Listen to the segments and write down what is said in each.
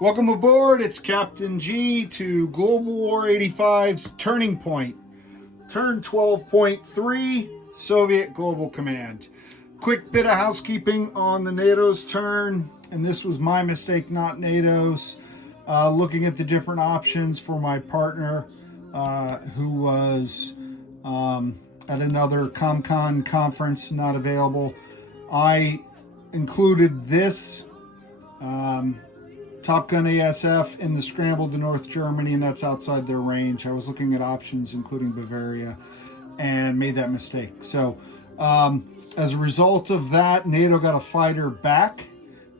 Welcome aboard. It's Captain G to Global War 85's Turning Point. Turn 12.3, Soviet Global Command. Quick bit of housekeeping on the NATO's turn, and this was my mistake, not NATO's. Looking at the different options for my partner who was at another ComCon conference, not available. I included this Top Gun ASF in the scramble to North Germany, and that's outside their range. I was looking at options, including Bavaria, and made that mistake. So as a result of that, NATO got a fighter back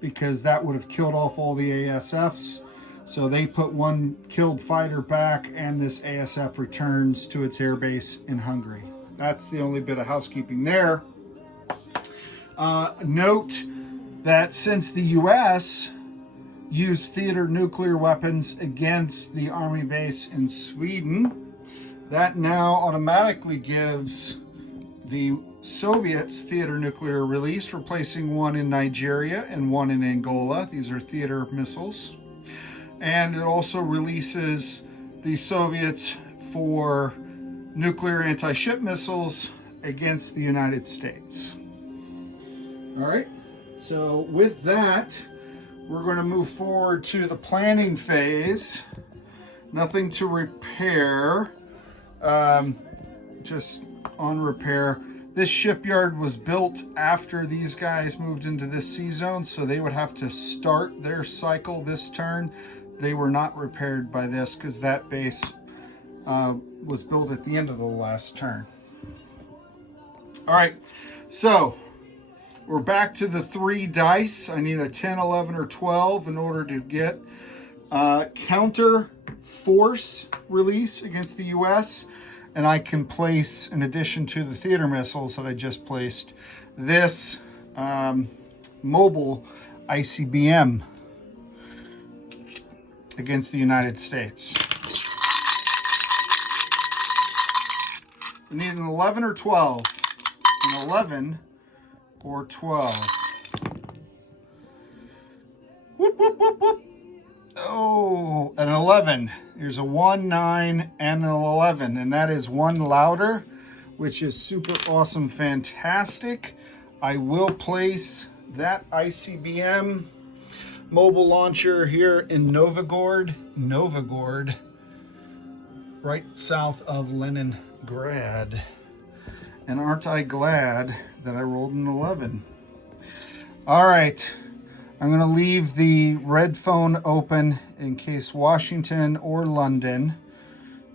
because that would have killed off all the ASFs. So they put one killed fighter back, and this ASF returns to its airbase in Hungary. That's the only bit of housekeeping there. Note that since the U.S. used theater nuclear weapons against the army base in Sweden, that now automatically gives the Soviets theater nuclear release, replacing one in Nigeria and one in Angola. These are theater missiles. And it also releases the Soviets for nuclear anti-ship missiles against the United States. All right, so with that, we're going to move forward to the planning phase. Nothing to repair, just on repair. This shipyard was built after these guys moved into this sea zone, so they would have to start their cycle this turn. They were not repaired by this because that base was built at the end of the last turn. All right, so we're back to the 3 dice. I need a 10, 11, or 12 in order to get counter force release against the U.S. And I can place, in addition to the theater missiles that I just placed, this mobile ICBM against the United States. I need an 11 or 12. An 11 or 12. Whoop, whoop, whoop, whoop. Oh, an 11. Here's a 1, 9, and an 11. And that is one louder, which is super awesome, fantastic. I will place that ICBM mobile launcher here in Novgorod, right south of Leningrad. And aren't I glad that I rolled an 11? All right, I'm going to leave the red phone open in case Washington or London,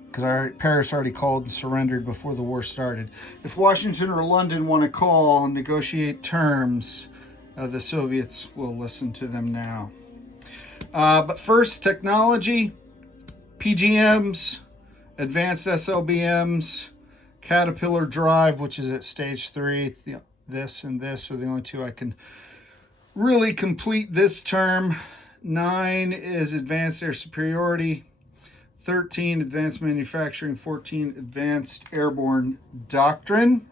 because Paris already called and surrendered before the war started. If Washington or London want to call and negotiate terms, the Soviets will listen to them now. But first, technology, PGMs, advanced SLBMs, Caterpillar Drive, which is at stage 3. It's this and this are the only two I can really complete this term. 9 is advanced air superiority, 13 advanced manufacturing, 14 advanced airborne doctrine.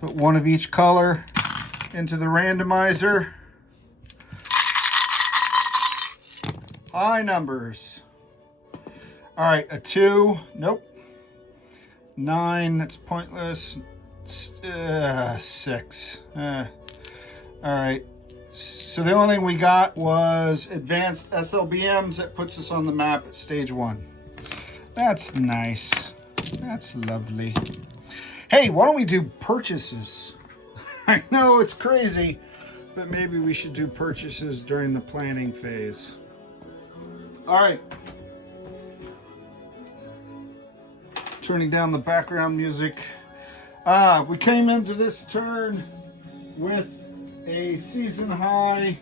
Put one of each color into the randomizer. High numbers. All right, a 2, nope. 9, that's pointless. 6. All right, so the only thing we got was advanced SLBMs. That puts us on the map at stage 1. That's nice. That's lovely. Hey, why don't we do purchases? I know it's crazy, but maybe we should do purchases during the planning phase. All right. Turning down the background music. We came into this turn with a season high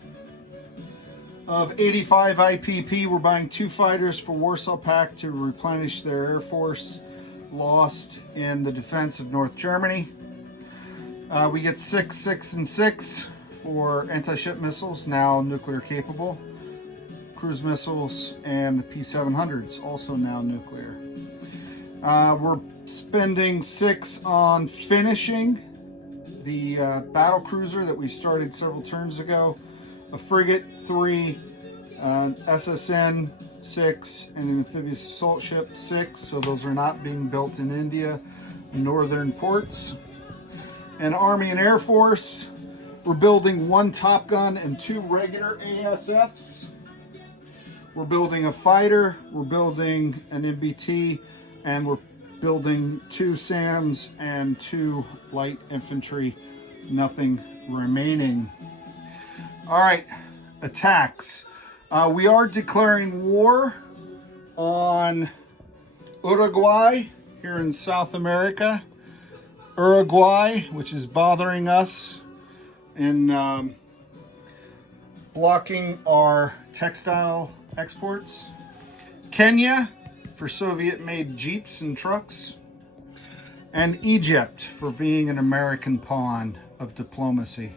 of 85 IPP. We're buying 2 fighters for Warsaw Pact to replenish their air force lost in the defense of North Germany. We get 6, 6, and 6 for anti-ship missiles, now nuclear capable. Cruise missiles and the P-700s, also now nuclear. We're spending 6 on finishing the battle cruiser that we started several turns ago, a frigate, 3 SSN 6 and amphibious assault ship 6, so those are not being built in India, northern ports. And Army and Air Force, we're building 1 Top Gun and 2 regular ASFs. We're building a fighter, we're building an MBT, and we're building 2 SAMs and 2 light infantry, nothing remaining. All right, attacks. We are declaring war on Uruguay here in South America. Uruguay, which is bothering us in blocking our textile exports. Kenya for Soviet-made Jeeps and trucks. And Egypt for being an American pawn of diplomacy.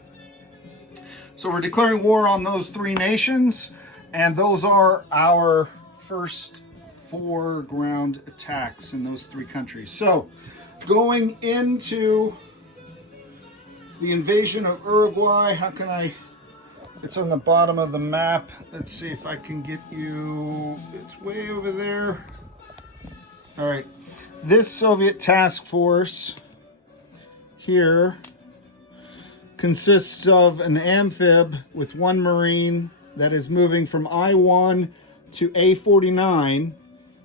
So we're declaring war on those 3 nations, and those are our first 4 ground attacks in those 3 countries. So going into the invasion of Uruguay, how can I, it's on the bottom of the map. Let's see if I can get you, it's way over there. All right, this Soviet task force here consists of an amphib with 1 Marine that is moving from I-1 to A-49,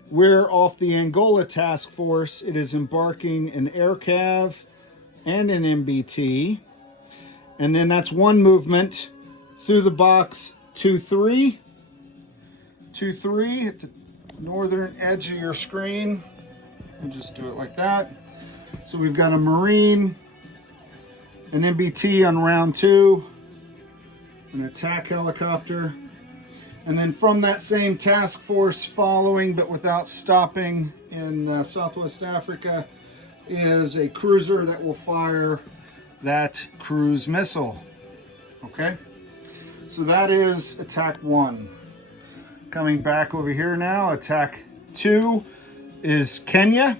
where off the Angola task force it is embarking an air cav and an MBT, and then that's 1 movement through the box 2-3 at the northern edge of your screen, and just do it like that. So we've got a Marine, an MBT on round 2, an attack helicopter, and then from that same task force following but without stopping in Southwest Africa is a cruiser that will fire that cruise missile. Okay, so that is attack 1. Coming back over here now, attack 2 is Kenya.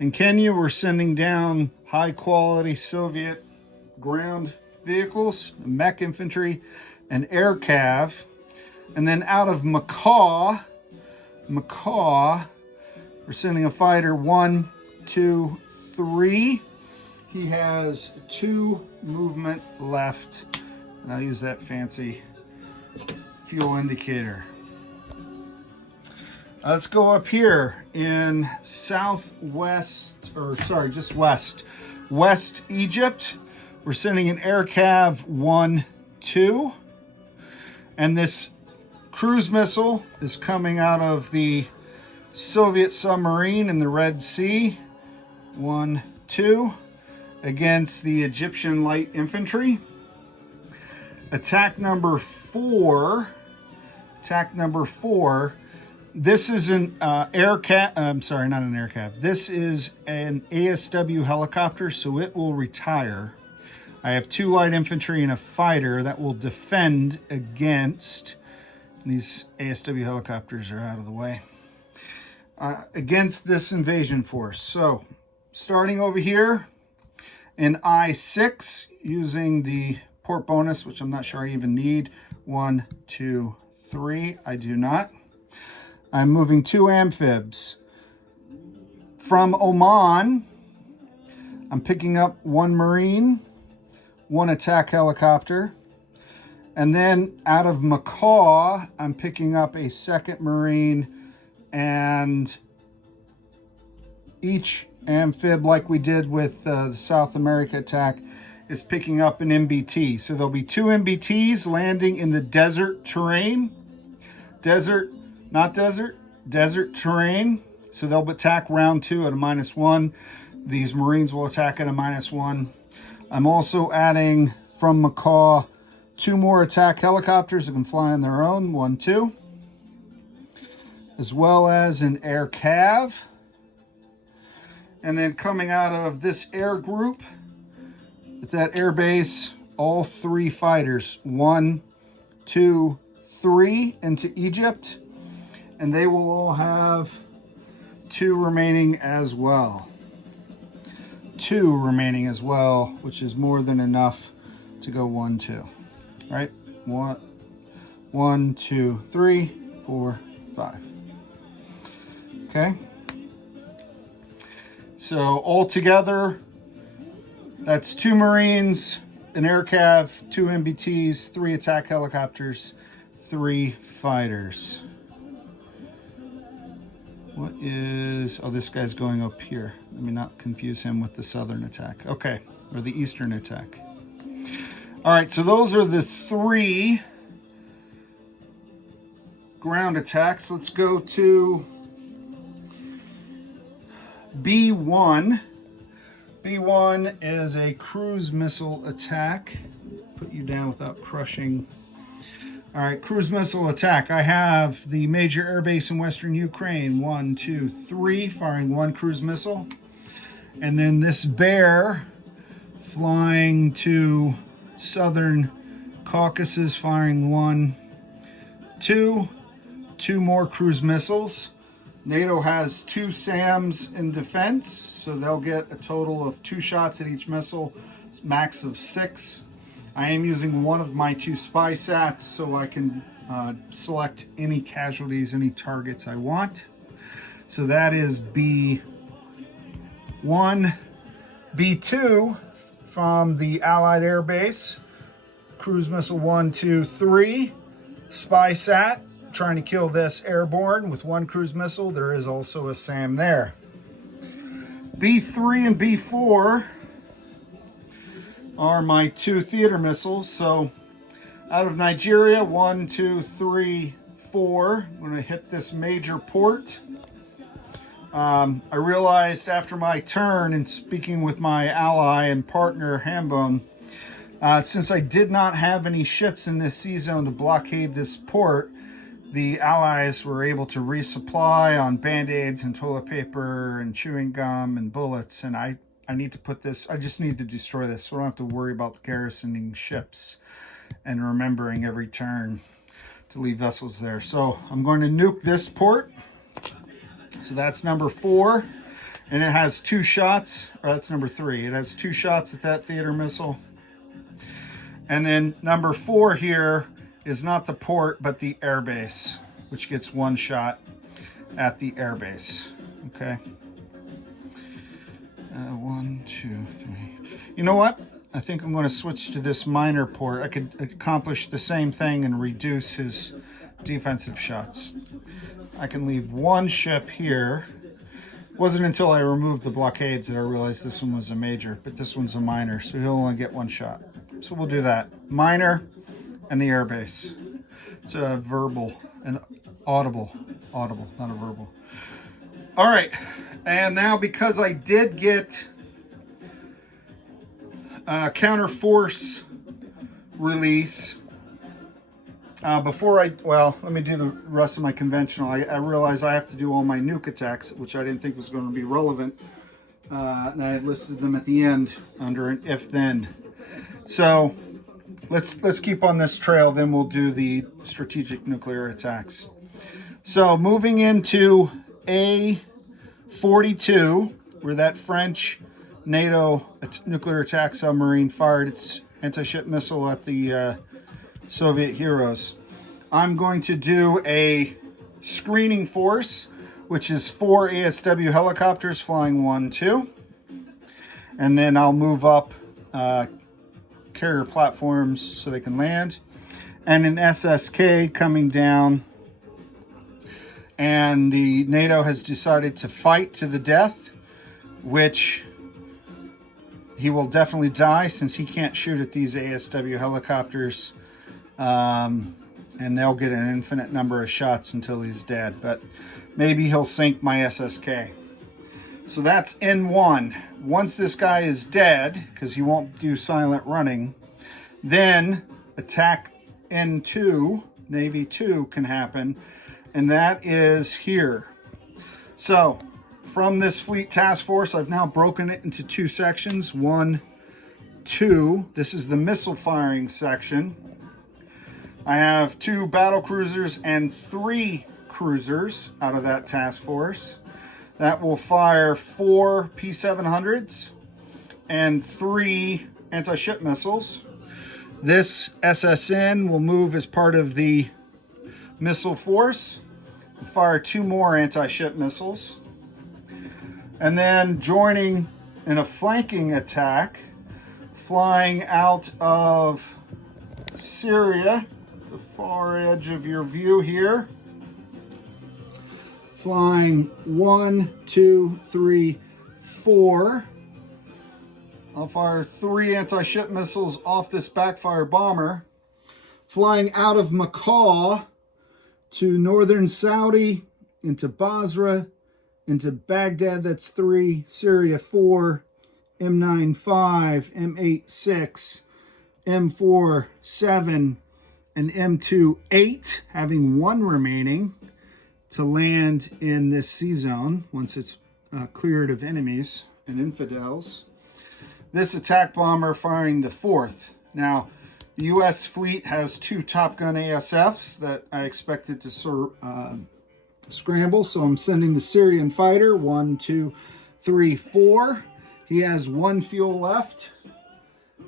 In Kenya, we're sending down high quality Soviet ground vehicles, mech infantry, and air cav. And then out of Macau, we're sending a fighter 1, 2, 3. He has 2 movement left. And I'll use that fancy fuel indicator. Let's go up here in southwest, or sorry, just west Egypt. We're sending an air cav 1, 2. And this cruise missile is coming out of the Soviet submarine in the Red Sea, 1, 2, against the Egyptian light infantry. Attack number 4. This is an air cav. I'm sorry, not an air cav. This is an ASW helicopter, so it will retire. I have 2 light infantry and a fighter that will defend against, these ASW helicopters are out of the way, against this invasion force. So starting over here in I-6 using the port bonus, which I'm not sure I even need. 1, 2, 3. I do not. I'm moving 2 amphibs. From Oman, I'm picking up 1 Marine, 1 attack helicopter. And then out of Macau, I'm picking up a 2nd Marine, and each amphib, like we did with the South America attack, is picking up an MBT. So there'll be 2 MBTs landing in the desert terrain. Desert terrain. So they'll attack round 2 at a -1. These Marines will attack at a -1. I'm also adding from Macau 2 more attack helicopters that can fly on their own, 1, 2, as well as an air cav. And then coming out of this air group, at that air base, all 3 fighters, 1, 2, 3 into Egypt, and they will all have 2 remaining as well. 2 remaining as well, which is more than enough to go 1, 2. Right? 1, 2, 3, 4, 5. Okay. So altogether, that's 2 Marines, an air cav, 2 MBTs, 3 attack helicopters, 3 fighters. What is... oh, this guy's going up here. Let me not confuse him with the southern attack. Okay, or the eastern attack. All right, so those are the 3 ground attacks. Let's go to B1. B1 is a cruise missile attack. Put you down without crushing. All right, cruise missile attack. I have the major air base in western Ukraine. 1, 2, 3, firing 1 cruise missile. And then this bear flying to southern Caucasus, firing 1, 2, 2 more cruise missiles. NATO has 2 SAMs in defense, so they'll get a total of 2 shots at each missile, max of 6. I am using one of my 2 spy sats so I can select any casualties, any targets I want. So that is B1. B2 from the Allied Air Base, cruise missile 1, 2, 3, spy sat, trying to kill this airborne with 1 cruise missile. There is also a SAM there. B3 and B4 are my 2 theater missiles. So out of Nigeria, 1, 2, 3, 4. I'm going to hit this major port. I realized after my turn and speaking with my ally and partner Hambone, since I did not have any ships in this sea zone to blockade this port, the Allies were able to resupply on Band-Aids and toilet paper and chewing gum and bullets. And I need to put this, I just need to destroy this so I don't have to worry about garrisoning ships and remembering every turn to leave vessels there. So I'm going to nuke this port. So that's number 4. And it has 2 shots, or that's number 3. It has 2 shots at that theater missile. And then number 4 here is not the port, but the airbase, which gets 1 shot at the airbase. Okay. 1, 2, 3. You know what? I think I'm going to switch to this minor port. I could accomplish the same thing and reduce his defensive shots. I can leave 1 ship here. It wasn't until I removed the blockades that I realized this one was a major, but this one's a minor, so he'll only get 1 shot. So we'll do that. Minor and the airbase. It's a verbal and audible, not a verbal. All right, and now because I did get counter force release, let me do the rest of my conventional. I realize I have to do all my nuke attacks, which I didn't think was going to be relevant. And I listed them at the end under an if-then. So let's keep on this trail, then we'll do the strategic nuclear attacks. So moving into A42, where that French NATO nuclear attack submarine fired its anti-ship missile at the Soviet heroes. I'm going to do a screening force, which is 4 ASW helicopters flying 1, 2. And then I'll move up carrier platforms so they can land. And an SSK coming down. And the NATO has decided to fight to the death, which he will definitely die since he can't shoot at these ASW helicopters. And they'll get an infinite number of shots until he's dead. But maybe he'll sink my SSK. So that's N1. Once this guy is dead, because he won't do silent running, then attack N2, Navy 2, can happen. And that is here. So from this fleet task force, I've now broken it into 2 sections. 1, 2. This is the missile firing section. I have 2 battle cruisers and 3 cruisers out of that task force. That will fire 4 P700s and 3 anti-ship missiles. This SSN will move as part of the missile force, fire 2 more anti-ship missiles. And then joining in a flanking attack, flying out of Syria, the far edge of your view here. Flying 1, 2, 3, 4. I'll fire 3 anti-ship missiles off this backfire bomber. Flying out of Macaw to northern Saudi, into Basra, into Baghdad, that's 3, Syria 4, M9 5, M8 6, M4 7, and M2 8, having 1 remaining to land in this sea zone once it's cleared of enemies and infidels. This attack bomber firing the 4th. Now, the U.S. fleet has 2 Top Gun ASFs that I expected to scramble, so I'm sending the Syrian fighter, 1, 2, 3, 4. He has 1 fuel left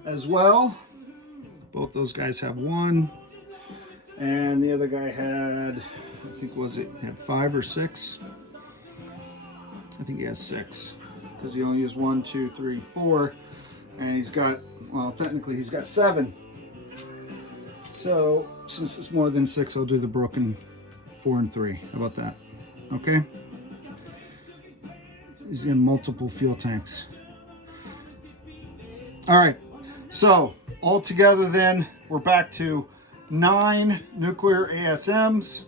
as well. Both those guys have 1. And the other guy had, I think, had 5 or 6? I think he has 6, because he only used 1, 2, 3, 4. And he's got, well, technically he's got 7. So, since it's more than 6, I'll do the broken 4 and 3. How about that? Okay? He's in multiple fuel tanks. All right. So, all together then, we're back to 9 nuclear ASMs,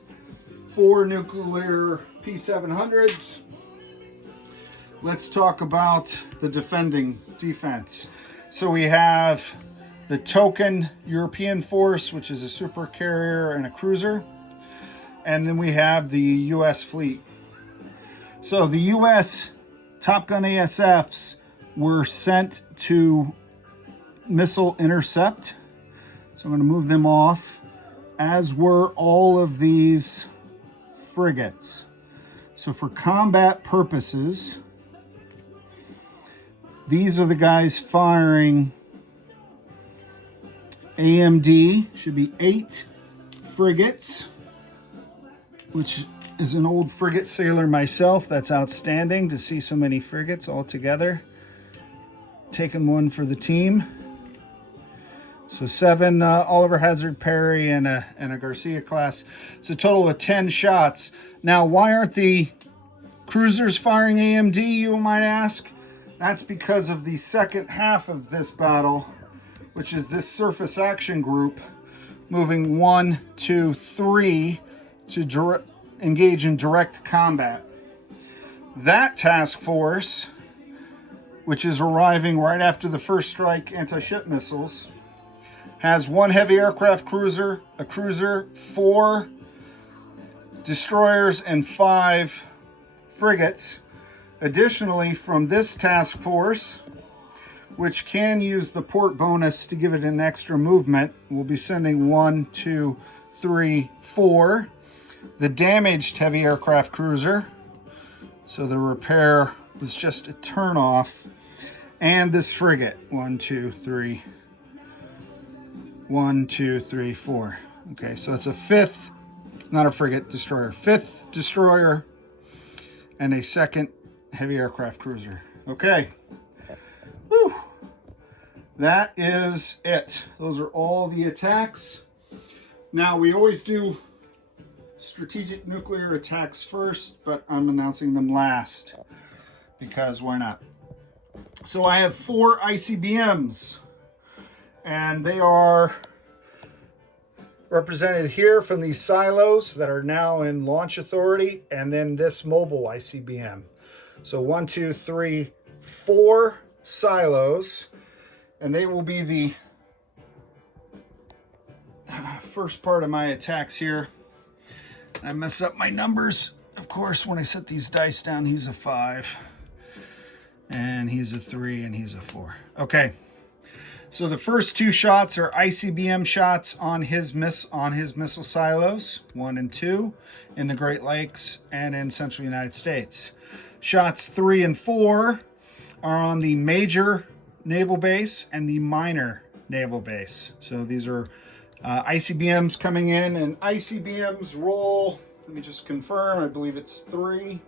4 nuclear P700s. Let's talk about the defense. So we have the token European force, which is a super carrier and a cruiser. And then we have the U.S. fleet. So the U.S. Top Gun ASFs were sent to missile intercept. So I'm going to move them off, as were all of these frigates. So for combat purposes, these are the guys firing AMD. Should be 8 frigates, which is an old frigate sailor myself. That's outstanding to see so many frigates all together. Taking 1 for the team. So 7 Oliver Hazard Perry and a Garcia class. It's a total of 10 shots. Now, why aren't the cruisers firing AMD, you might ask? That's because of the second half of this battle, which is this surface action group moving 1, 2, 3 to engage in direct combat. That task force, which is arriving right after the first strike anti-ship missiles, has 1 heavy aircraft cruiser, a cruiser, 4 destroyers, and 5 frigates. Additionally, from this task force, which can use the port bonus to give it an extra movement, we'll be sending 1, 2, 3, 4. The damaged heavy aircraft cruiser, so the repair was just a turn off, and this frigate, 1, 2, 3, 1, 2, 3, 4. Okay, so it's a 5th, not a frigate, destroyer, 5th destroyer, and a 2nd heavy aircraft cruiser. Okay. Whew. That is it. Those are all the attacks. Now, we always do strategic nuclear attacks first, but I'm announcing them last because why not? So I have 4 ICBMs, and they are represented here from these silos that are now in launch authority, and then this mobile ICBM. So 1, 2, 3, 4 silos, and they will be the first part of my attacks here. I messed up my numbers. Of course, when I set these dice down, he's a 5, and he's a 3, and he's a 4. Okay. So the first 2 shots are ICBM shots on his missile silos, 1 and 2, in the Great Lakes and in central United States. Shots 3 and 4 are on the major naval base and the minor naval base. So these are ICBMs coming in, and ICBMs roll, let me just confirm, I believe it's 3.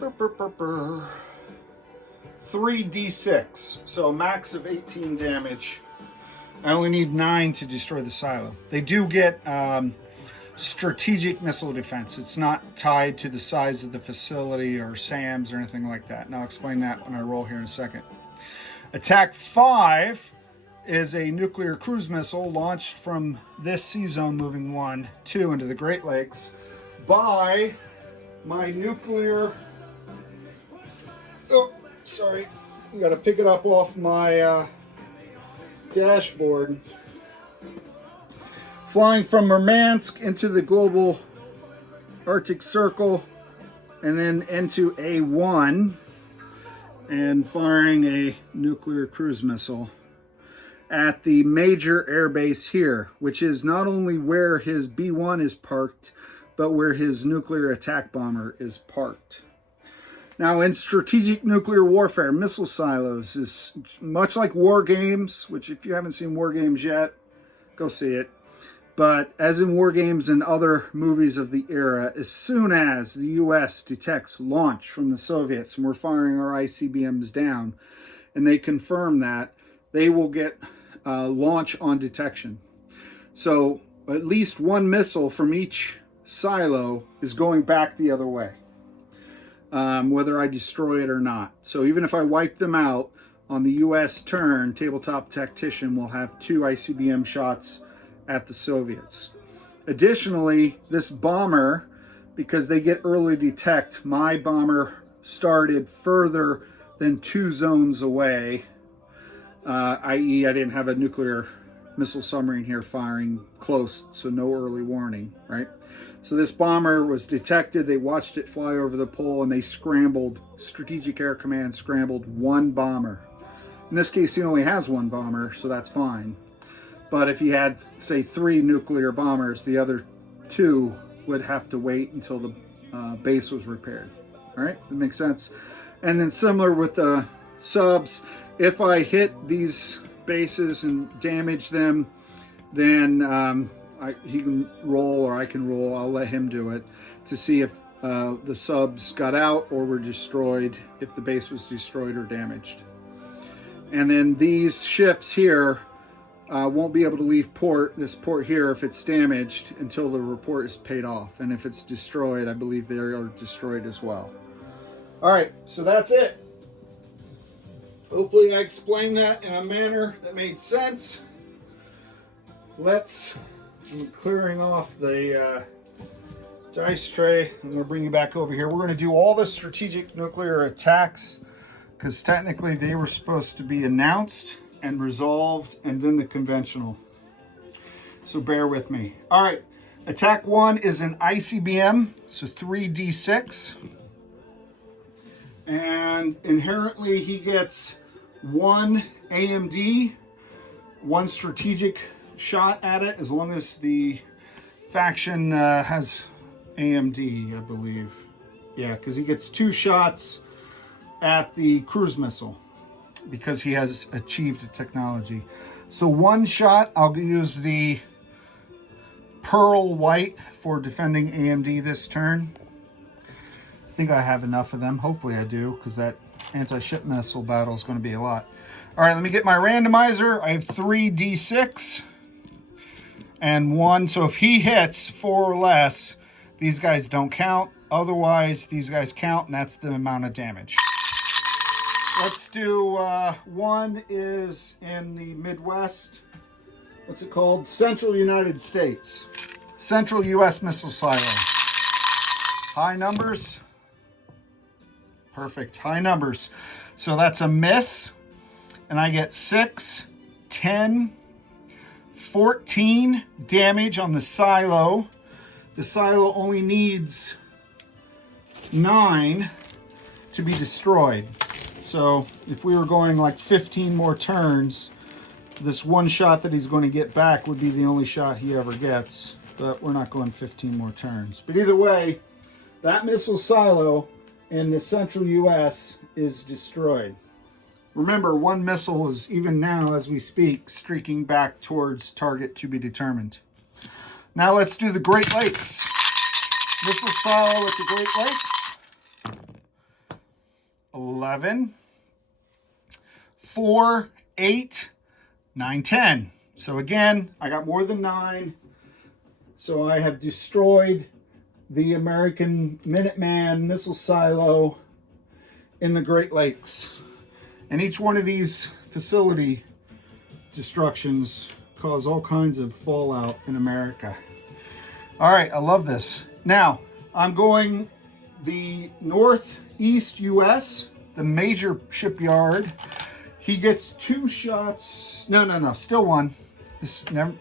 3d6, so a max of 18 damage. I only need 9 to destroy the silo. They do get strategic missile defense. It's not tied to the size of the facility or SAMs or anything like that. And I'll explain that when I roll here in a second. Attack 5 is a nuclear cruise missile launched from this sea zone, moving 1, 2 into the Great Lakes by my nuclear... Oh, sorry. I gotta pick it up off my dashboard. Flying from Murmansk into the global Arctic Circle and then into A1 and firing a nuclear cruise missile at the major airbase here, which is not only where his B-1 is parked, but where his nuclear attack bomber is parked. Now, in strategic nuclear warfare, missile silos is much like War Games, which if you haven't seen War Games yet, go see it. But as in War Games and other movies of the era, as soon as the U.S. detects launch from the Soviets, and we're firing our ICBMs down, and they confirm that, they will get launch on detection. So at least one missile from each silo is going back the other way, whether I destroy it or not. So even if I wipe them out, on the U.S. turn, Tabletop Tactician will have 2 ICBM shots at the Soviets. Additionally, this bomber, because they get early detect, my bomber started further than 2 zones away, i.e. I didn't have a nuclear missile submarine here firing close, so no early warning, right? So this bomber was detected, they watched it fly over the pole, and they scrambled, Strategic Air Command scrambled 1 bomber. In this case, he only has 1 bomber, so that's fine. But if he had, say, 3 nuclear bombers, the other 2 would have to wait until the base was repaired. All right, that makes sense. And then similar with the subs, if I hit these bases and damage them, then he can roll or I can roll. I'll let him do it to see if the subs got out or were destroyed, if the base was destroyed or damaged. And then these ships here won't be able to leave this port here if it's damaged until the report is paid off. And if it's destroyed, I believe they are destroyed as well. All right, so that's it. Hopefully I explained that in a manner that made sense. I'm clearing off the dice tray. I'm going to bring you back over here. We're going to do all the strategic nuclear attacks because technically they were supposed to be announced and resolved, and then the conventional. So bear with me. All right, attack 1 is an ICBM, so 3d6. And inherently he gets 1 AMD, 1 strategic shot at it, as long as the faction has AMD, I believe. Yeah, because he gets 2 shots at the cruise missile, because he has achieved a technology. So 1 shot, I'll use the Pearl White for defending AMD this turn. I think I have enough of them. Hopefully I do, because that anti-ship missile battle is going to be a lot. All right, let me get my randomizer. I have 3d6 and 1. So if he hits 4 or less, these guys don't count. Otherwise, these guys count, and that's the amount of damage. Let's do 1 is in the Midwest. What's it called? Central United States. Central U.S. missile silo. High numbers. Perfect. High numbers. So that's a miss. And I get 6, 10, 14 damage on the silo. The silo only needs 9 to be destroyed. So if we were going like 15 more turns, this 1 shot that he's going to get back would be the only shot he ever gets. But we're not going 15 more turns. But either way, that missile silo in the central U.S. is destroyed. Remember, one missile is, even now as we speak, streaking back towards target to be determined. Now let's do the Great Lakes. Missile silo at the Great Lakes. 11, 4, 8, 9, 10. So again, I got more than 9. So I have destroyed the American Minuteman missile silo in the Great Lakes. And each one of these facility destructions cause all kinds of fallout in America. All right, I love this. Now, I'm going the northeast U.S., the major shipyard. He gets 2 shots. No, still 1.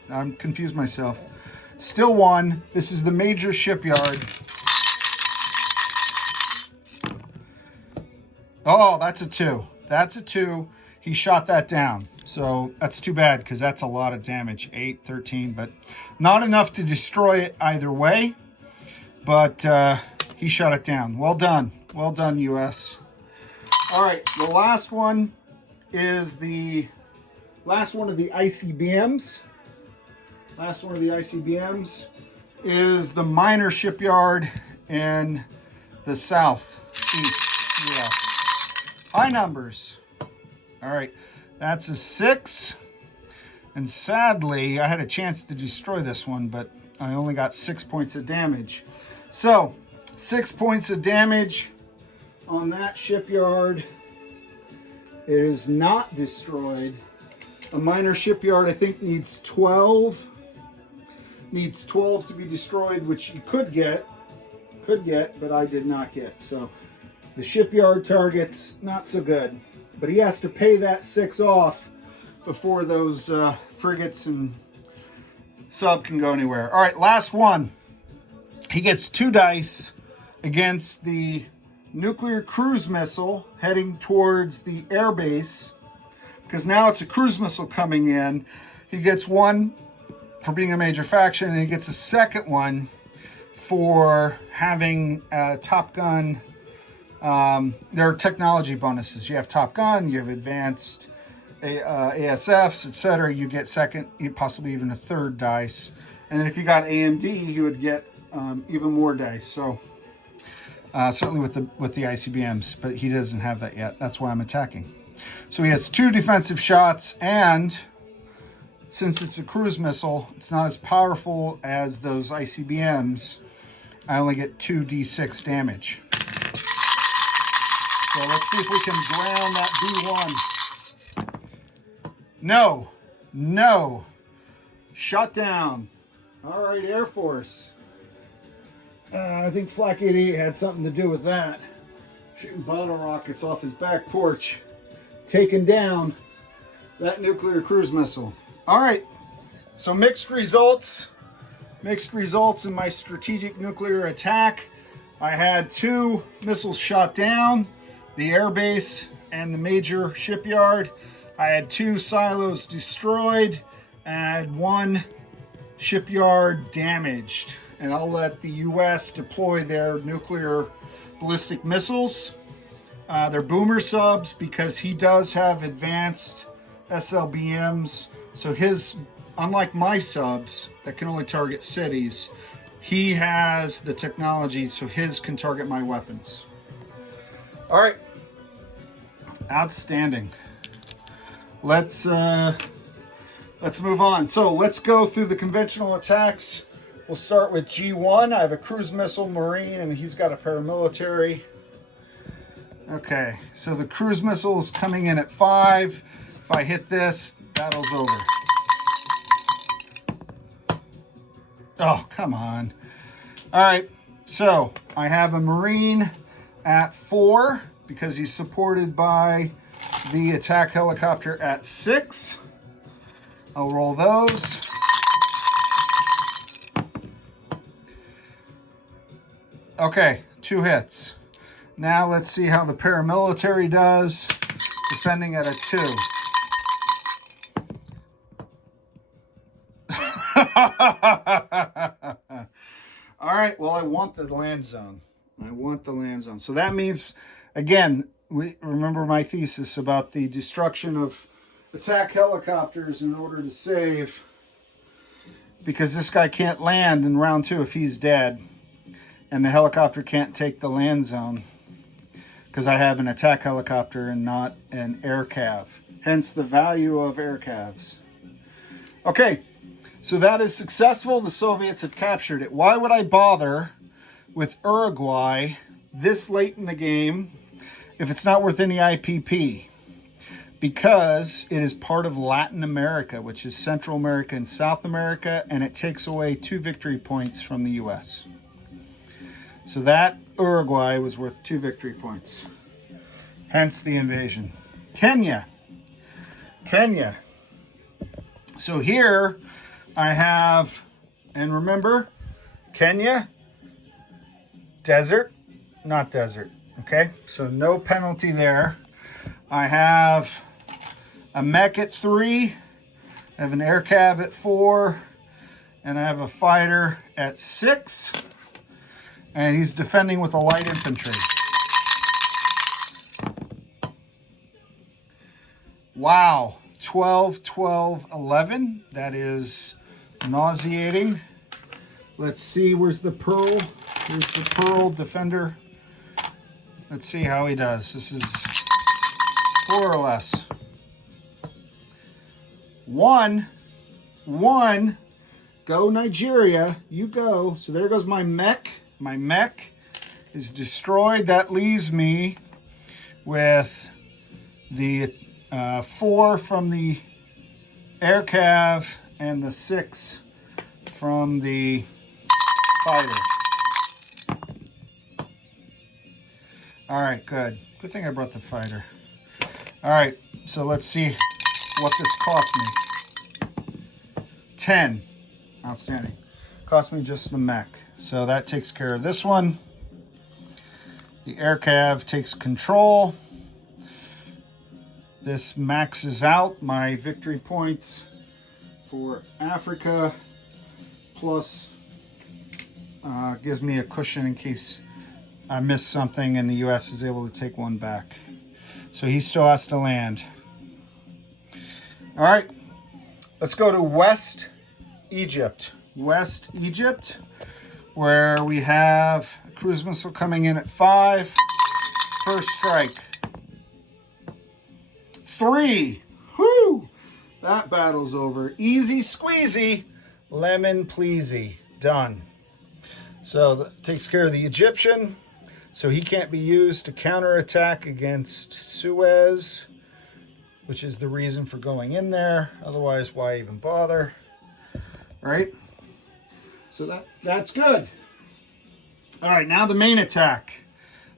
I'm confused myself. Still 1. This is the major shipyard. Oh, that's a 2. That's a 2. He shot that down. So that's too bad because that's a lot of damage. 8, 13, but not enough to destroy it either way. But he shot it down. Well done. Well done, U.S. All right, the last one is the last one of the ICBMs. Last one of the ICBMs is the minor shipyard in the southeast U.S. High numbers. All right, that's a 6. And sadly, I had a chance to destroy this one, but I only got 6 points of damage. So, 6 points of damage on that shipyard. It is not destroyed. A minor shipyard, I think, needs 12. Needs 12 to be destroyed, which you could get, but I did not get. So, the shipyard target's not so good. But he has to pay that 6 off before those frigates and sub can go anywhere. All right, last one. He gets 2 dice against the nuclear cruise missile heading towards the airbase, because now it's a cruise missile coming in. He gets 1 for being a major faction, and he gets a second one for having Top Gun. There are technology bonuses. You have Top Gun, you have advanced ASFs, etc. You get second, possibly even a third dice. And then if you got AMD, you would get even more dice. So certainly with the ICBMs, but he doesn't have that yet. That's why I'm attacking. So he has 2 defensive shots, and since it's a cruise missile, it's not as powerful as those ICBMs. I only get 2d6 damage. So let's see if we can ground that B1. No. Shut down. All right, Air Force. I think Flak 88 had something to do with that. Shooting bottle rockets off his back porch. Taking down that nuclear cruise missile. All right, so mixed results. Mixed results in my strategic nuclear attack. I had 2 missiles shot down, the airbase and the major shipyard. I had 2 silos destroyed, and I had 1 shipyard damaged. And I'll let the U.S. deploy their nuclear ballistic missiles. They're boomer subs because he does have advanced SLBMs. So his, unlike my subs that can only target cities, he has the technology so his can target my weapons. All right, outstanding. Let's move on. So let's go through the conventional attacks. We'll start with G1. I have a cruise missile Marine, and he's got a paramilitary. Okay, so the cruise missile is coming in at 5. If I hit this, battle's over. Oh, come on. All right, so I have a Marine at 4 because he's supported by the attack helicopter at 6. I'll roll those. Okay, 2 hits. Now let's see how the paramilitary does, defending at a 2. All right, well, I want the land zone. So that means, again, remember remember my thesis about the destruction of attack helicopters in order to save, because this guy can't land in round 2 if he's dead, and the helicopter can't take the land zone because I have an attack helicopter and not an air cav. Hence the value of air cavs. Okay, so that is successful. The Soviets have captured it. Why would I bother with Uruguay this late in the game if it's not worth any IPP? Because it is part of Latin America, which is Central America and South America, and it takes away 2 victory points from the US. So that Uruguay was worth 2 victory points. Hence the invasion. Kenya. So here I have, and remember, Kenya, desert, not desert. Okay, so no penalty there. I have a mech at 3, I have an air cav at 4, and I have a fighter at 6. And he's defending with a light infantry. Wow, 12, 12, 11. That is nauseating. Let's see, where's the Pearl? Here's the Pearl defender. Let's see how he does. This is more or less. 1, go Nigeria, you go. So there goes my mech. My mech is destroyed. That leaves me with the 4 from the air cav and the 6 from the fighter. All right, good. Good thing I brought the fighter. All right, so let's see what this cost me. 10. Outstanding. Cost me just the mech. So that takes care of this one. The air cav takes control. This maxes out my victory points for Africa, plus gives me a cushion in case I miss something and the US is able to take one back. So he still has to land. All right, let's go to West Egypt. West Egypt, where we have a cruise missile coming in at 5. First strike. 3. Whoo! That battle's over. Easy squeezy, lemon pleasy. Done. So that takes care of the Egyptian. So he can't be used to counterattack against Suez, which is the reason for going in there. Otherwise, why even bother? Right? So that's good. All right, now the main attack.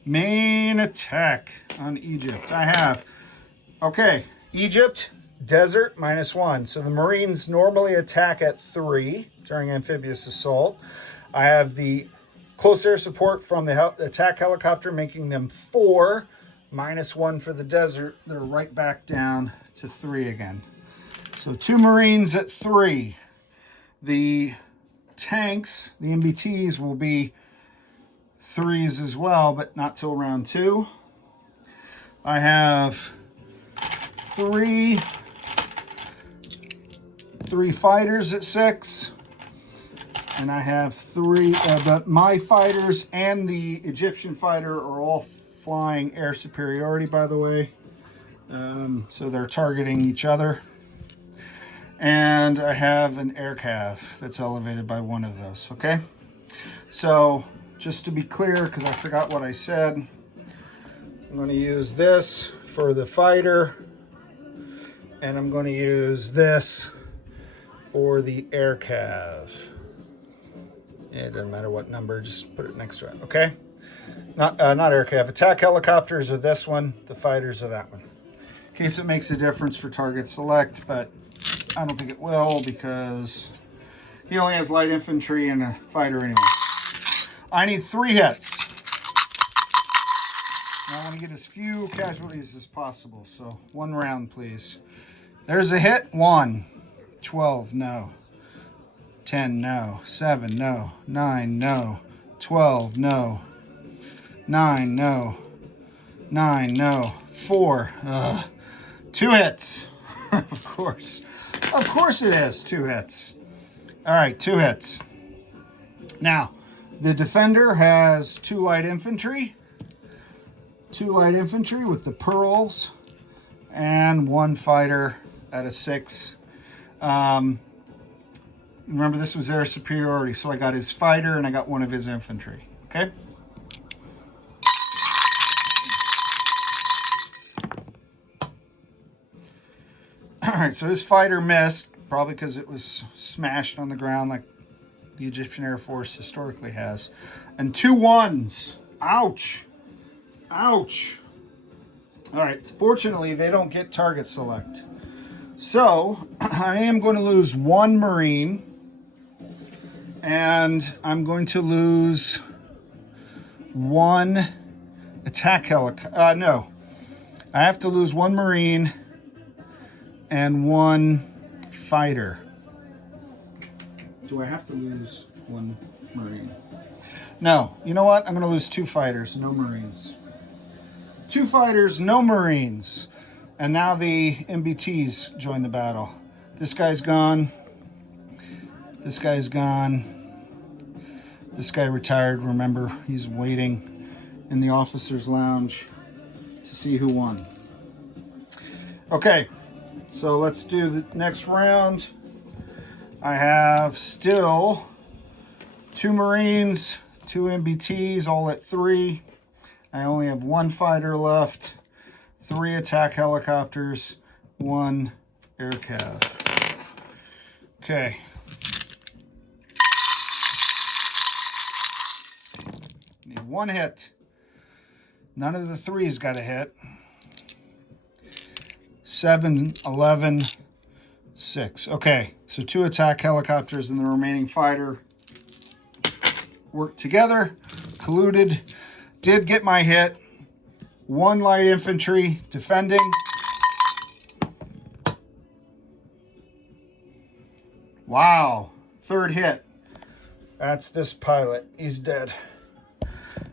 Main attack on Egypt. I have, okay, Egypt, desert, -1. So the Marines normally attack at 3 during amphibious assault. I have the close air support from the attack helicopter, making them 4, -1 for the desert. They're right back down to 3 again. So 2 Marines at 3. The tanks, the MBTs, will be 3s as well, but not till round 2. I have 3 fighters at 6, and I have 3, but my fighters and the Egyptian fighter are all flying air superiority, by the way. So they're targeting each other. And I have an air cav that's elevated by one of those, okay? So just to be clear, because I forgot what I said, I'm going to use this for the fighter, and I'm going to use this for the air cav. It doesn't matter what number, just put it next to it, okay? Not air cav. Attack helicopters are this one, the fighters are that one. In case it makes a difference for target select, but I don't think it will because he only has light infantry and a fighter anyway. I need 3 hits. I want to get as few casualties as possible, so 1 round, please. There's a hit. 1. 12, no. 10, no. 7, no. 9, no. 12, no. 9, no. 9, no. 4. 2 hits. Of course it is 2 hits. All right, 2 hits. Now, the defender has 2 light infantry. 2 light infantry with the pearls, and 1 fighter at a 6. Remember, this was air superiority, so I got his fighter and I got 1 of his infantry. Okay. All right, so his fighter missed, probably because it was smashed on the ground like the Egyptian Air Force historically has. And 2 1s. Ouch. Ouch. All right, fortunately, they don't get target select. So I am going to lose 1 Marine, and I'm going to lose 1 attack helicopter. No, I have to lose 1 Marine and 1 fighter. Do I have to lose 1 Marine? No. You know what? I'm going to lose 2 fighters, no Marines. 2 fighters, no Marines. And now the MBTs join the battle. This guy's gone. This guy's gone. This guy retired. Remember, he's waiting in the officer's lounge to see who won. Okay, so let's do the next round. I have still 2 Marines, 2 MBTs, all at 3. I only have 1 fighter left, 3 attack helicopters, 1 air cav. Okay. Need 1 hit. None of the 3s got a hit. 7, 11, 6. Okay, so 2 attack helicopters and the remaining fighter worked together, colluded, did get my hit. 1 light infantry defending. Wow, 3rd hit. That's this pilot. He's dead.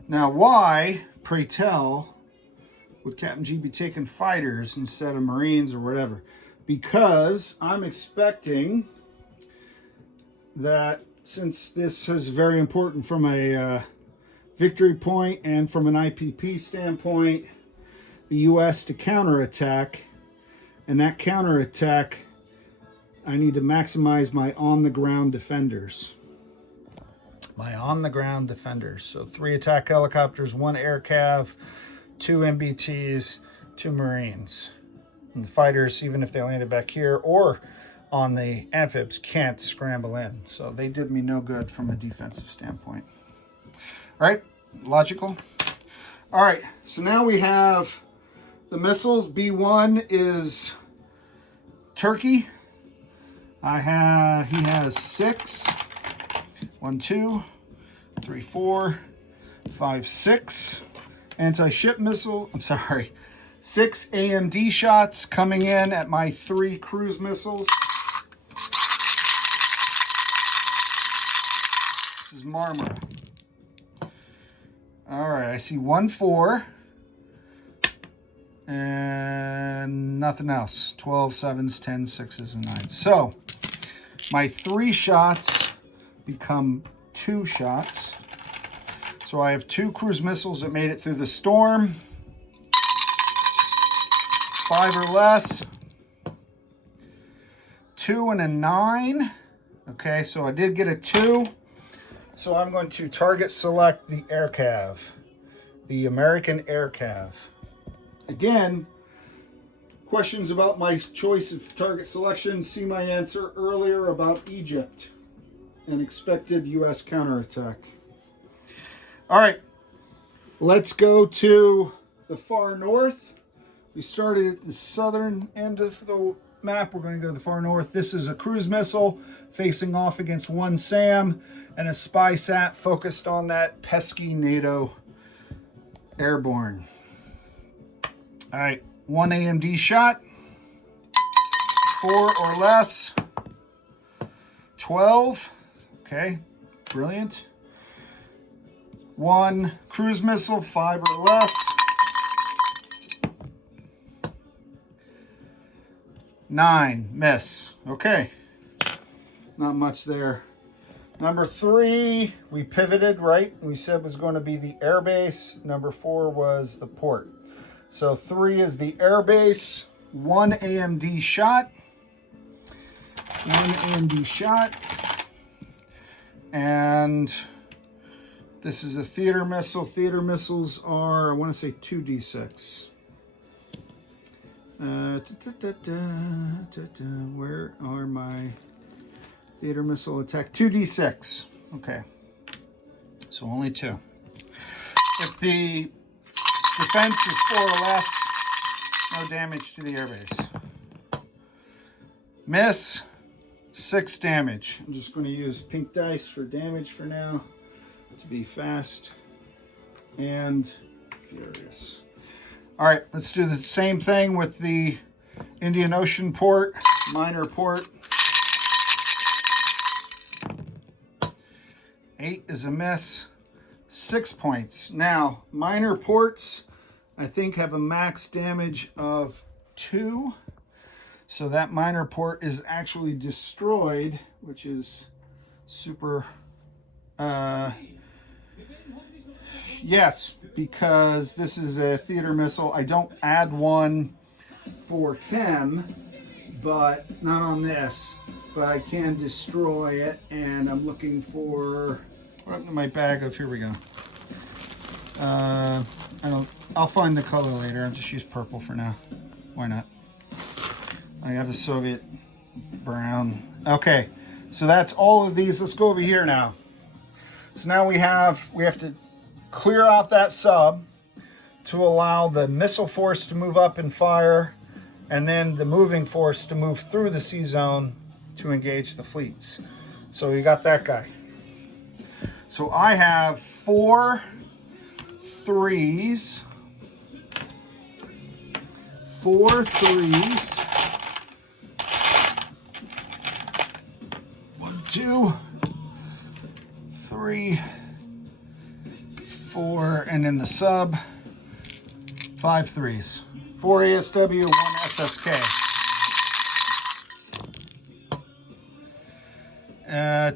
Now, why, pray tell, would Captain G be taking fighters instead of Marines or whatever? Because I'm expecting that since this is very important from a victory point and from an IPP standpoint, the U.S. to counterattack, and that counterattack, I need to maximize my on-the-ground defenders. My on-the-ground defenders. So 3 attack helicopters, 1 air cav, 2 MBTs, 2 Marines. And the fighters, even if they landed back here or on the amphibs, can't scramble in. So they did me no good from a defensive standpoint. All right, logical. All right, so now we have the missiles. B1 is Turkey. He has 6. 1, 2, 3, 4, 5, 6 anti-ship missile. I'm sorry. 6 AMD shots coming in at my 3 cruise missiles. This is Marmara. All right, I see 1, 4, and nothing else. 12, 7s, 10s, 6s, and 9s. So my 3 shots become 2 shots. So I have 2 cruise missiles that made it through the storm. 5 or less. 2 and a 9. Okay, so I did get a 2. So I'm going to target select the air cav, the American air cav. Again, questions about my choice of target selection, see my answer earlier about Egypt and expected U.S. counterattack. All right, let's go to the far north. We started at the southern end of the map. We're going to go to the far north. This is a cruise missile facing off against 1 SAM and a spy sat focused on that pesky NATO airborne. All right, 1 AMD shot, 4 or less, 12. Okay, brilliant. 1 cruise missile, 5 or less. 9, miss. Okay, not much there. Number 3, we pivoted, right? We said was going to be the air base. Number 4 was the port. So 3 is the air base, 1 AMD shot. 1 AMD shot. And this is a theater missile. Theater missiles are, I want to say 2d6. Where are my theater missile attack? 2d6. Okay. So only 2. If the defense is 4 or less, no damage to the airbase. Miss, 6 damage. I'm just going to use pink dice for damage for now to be fast and furious. All right, let's do the same thing with the Indian Ocean port, minor port. 8 is a miss, 6 points. Now, minor ports, I think, have a max damage of 2. So that minor port is actually destroyed, which is super... Yes, because this is a theater missile. I don't add one for chem, but not on this. But I can destroy it, and I'm looking for... What happened to my bag of... Here we go. I'll find the color later. I'll just use purple for now. Why not? I have a Soviet brown. Okay, so that's all of these. Let's go over here now. So now we have to clear out that sub to allow the missile force to move up and fire, and then the moving force to move through the sea zone to engage the fleets. So you got that guy. So I have 4 3s. 4 3s. 1, 2, 3, 4, and in the sub, 5 3s. 4 ASW, 1 SSK.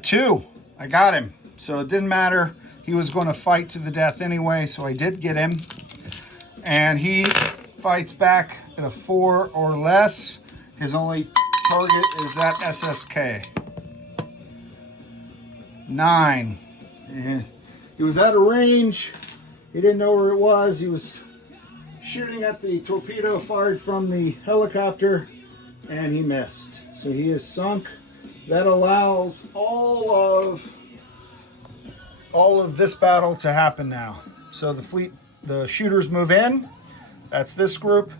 2, I got him. So it didn't matter. He was going to fight to the death anyway, so I did get him. And he fights back at a 4 or less. His only target is that SSK. 9. And he was out of range. He didn't know where it was. He was shooting at the torpedo fired from the helicopter, and he missed. So he is sunk. That allows all of this battle to happen now. So the shooters move in. That's this group.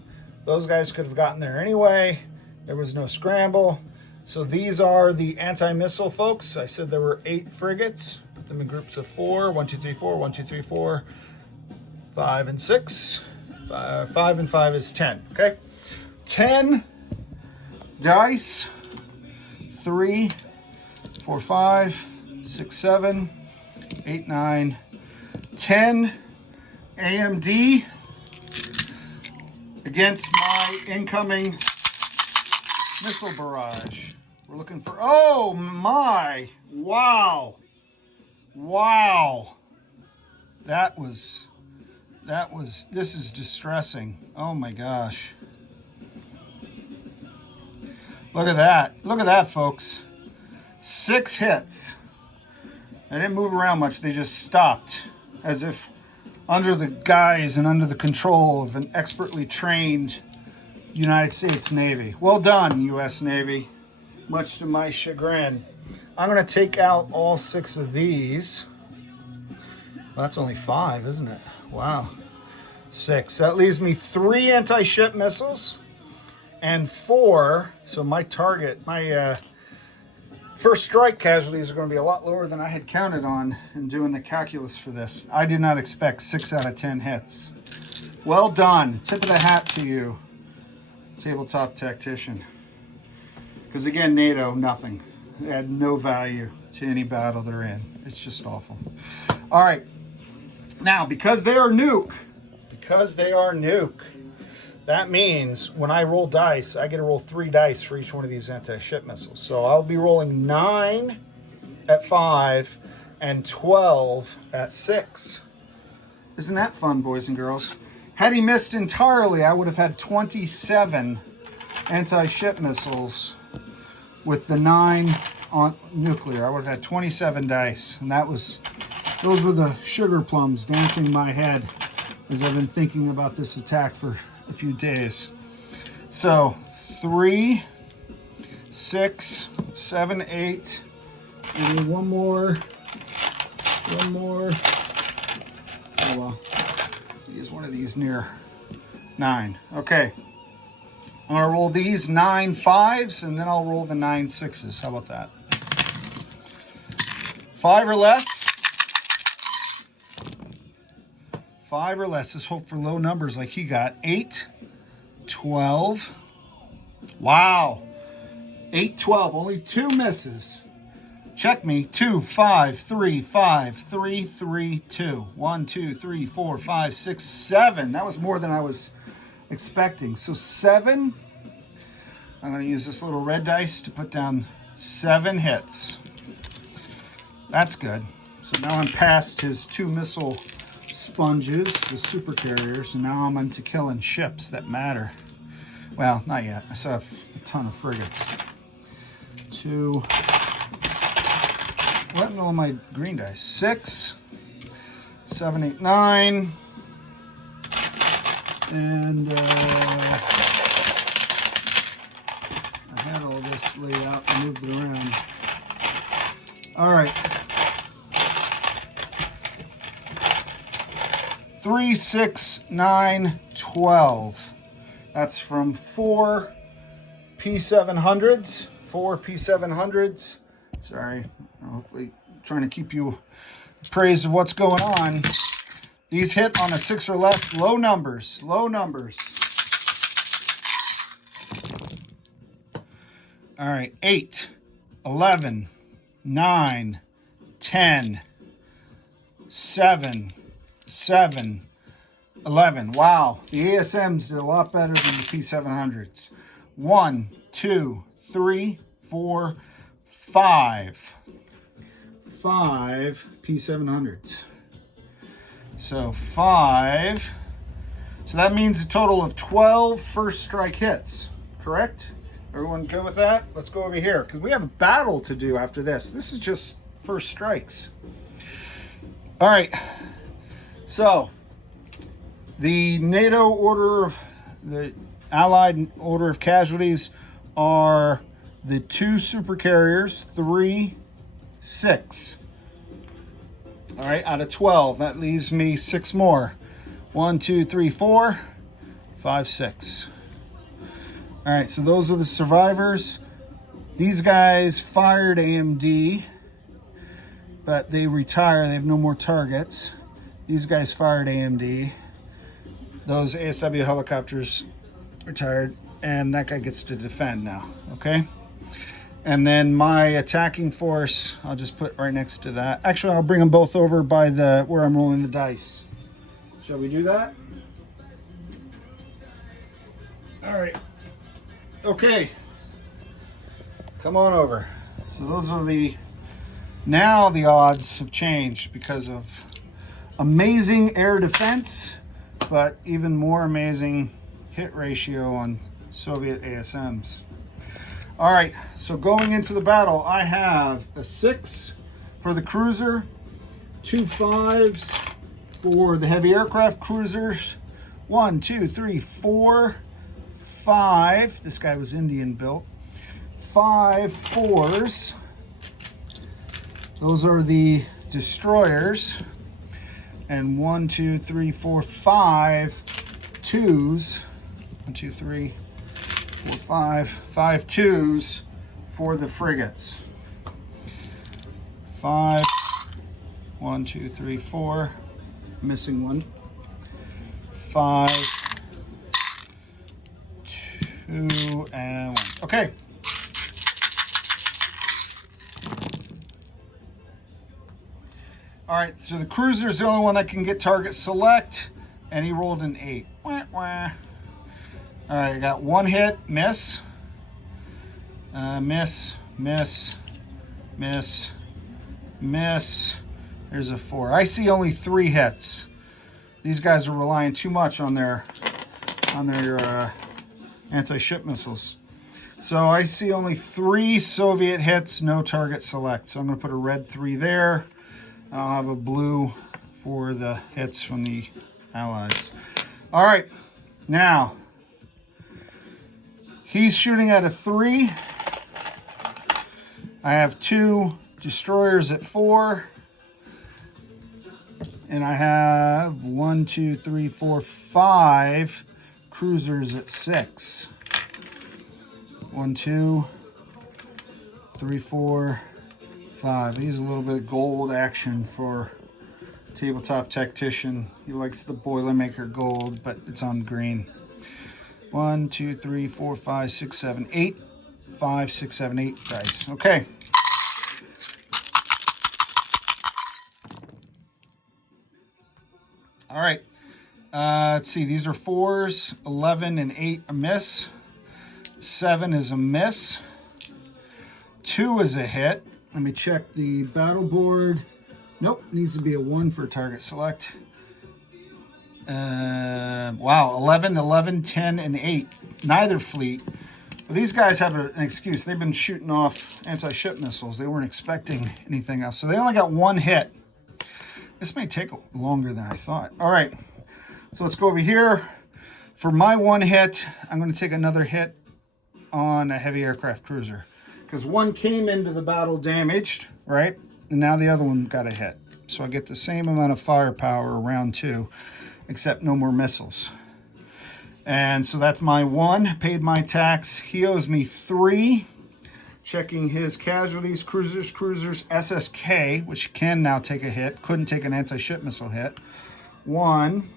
Those guys could have gotten there anyway. There was no scramble. So these are the anti-missile folks. I said there were 8 frigates. Put them in groups of 4. 1, 2, 3, 4. 1, 2, 3, 4. 5 and 6. 5 and 5 is 10. Okay. 10 dice. 3, 4, 5, 6, 7, 8, 9, 10 AMD against my incoming missile barrage. We're looking for, oh my, wow. Wow. This is distressing. Oh my gosh. Look at that. Look at that, folks. 6 hits. They didn't move around much. They just stopped as if under the guise and under the control of an expertly trained United States Navy. Well done, U.S. Navy. Much to my chagrin. I'm going to take out all 6 of these. Well, that's only 5, isn't it? Wow. 6. That leaves me 3 anti-ship missiles and 4. So my target, my first strike casualties are going to be a lot lower than I had counted on in doing the calculus for this. I did not expect 6 out of 10 hits. Well done. Tip of the hat to you, tabletop tactician. Because again, NATO, nothing. They had no value to any battle they're in. It's just awful. All right. Now, because they are nuke, that means when I roll dice, I get to roll 3 dice for each one of these anti-ship missiles. So I'll be rolling 9 at 5 and 12 at 6. Isn't that fun, boys and girls? Had he missed entirely, I would have had 27 anti-ship missiles with the 9 on nuclear. I would have had 27 dice, and those were the sugar plums dancing in my head as I've been thinking about this attack for a few days. So 3, 6, 7, 8, and then one more. Oh well, use one of these near 9. Okay, I'm gonna roll these 9 5s, and then I'll roll the 9 6s. How about that? 5 or less. 5 or less. Let's hope for low numbers like he got. 8, 12. Wow. 8, 12. Only 2 misses. Check me. 2, 5, 3, 5, 3, 3, 2. 1, 2, 3, 4, 5, 6, 7. That was more than I was expecting. So 7. I'm going to use this little red dice to put down 7 hits. That's good. So now I'm past his 2 missile sponges, the super carriers, and now I'm into killing ships that matter. Well, not yet. I still have a ton of frigates. 2. What in all my green dice? 6, 7, 8, 9. And I had all this laid out and moved it around. All right. 3, 6, 9, 12. That's from 4 P700s. 4 P700s. Sorry, hopefully trying to keep you appraised of what's going on. These hit on a 6 or less. Low numbers. Low numbers. All right. 8, 11, 9, 10, 7, 7, 11. Wow, the ASMs did a lot better than the P700s. 1, 2, 3, 4, 5. 5 P700s. So 5. So that means a total of 12 first strike hits, correct? Everyone good with that? Let's go over here, because we have a battle to do after this. This is just first strikes. All right. So, the NATO order of, the Allied order of casualties are the 2 super carriers, 3, 6. All right, out of 12, that leaves me 6 more. 1, 2, 3, 4, 5, 6. All right, so those are the survivors. These guys fired AMD, but they retire. They have no more targets. These guys fired AMD. Those ASW helicopters retired, and that guy gets to defend now, okay? And then my attacking force, I'll just put right next to that. Actually, I'll bring them both over by the where I'm rolling the dice. Shall we do that? All right. Okay. Come on over. So those are now the odds have changed because of amazing air defense, but even more amazing hit ratio on Soviet ASMs. All right, so going into the battle, I have a 6 for the cruiser, 2 5s for the heavy aircraft cruisers, 1, 2, 3, 4, 5. This guy was Indian built. 5 4s. Those are the destroyers. And 1, 2, 3, 4, 5 2s. 1, 2, 3, 4, 5 2s for the frigates. 5, 1, 2, 3, 4. Missing one. 5, 2, and 1. Okay. All right, so the cruiser's the only one that can get target select, and he rolled an 8. Wah, wah. All right, I got one hit, miss. Miss, miss, miss, miss. There's a 4. I see only 3 hits. These guys are relying too much on their anti-ship missiles. So I see only 3 Soviet hits, no target select. So I'm going to put a red 3 there. I'll have a blue for the hits from the Allies. All right, now he's shooting at a 3. I have 2 destroyers at 4. And I have 1, 2, 3, 4, 5 cruisers at 6. 1, 2, 3, 4, 5. He has a little bit of gold action for Tabletop Tactician. He likes the Boilermaker gold, but it's on green. 1, 2, 3, 4, 5, 6, 7, 8. 5, 6, 7, 8 dice. Okay. All right. Let's see. These are 4s. 11 and 8 a miss. 7 is a miss. 2 is a hit. Let me check the battle board. Nope. Needs to be a 1 for target select. Wow. 11, 11, 10, and 8. Neither fleet. Well, these guys have an excuse. They've been shooting off anti-ship missiles. They weren't expecting anything else. So they only got 1 hit. This may take longer than I thought. All right. So let's go over here. For my 1 hit, I'm going to take another hit on a heavy aircraft cruiser. Because 1 came into the battle damaged, right? And now the other one got a hit. So I get the same amount of firepower round 2, except no more missiles. And so that's my 1. Paid my tax. He owes me 3. Checking his casualties, cruisers, SSK, which can now take a hit. Couldn't take an anti-ship missile hit. 1.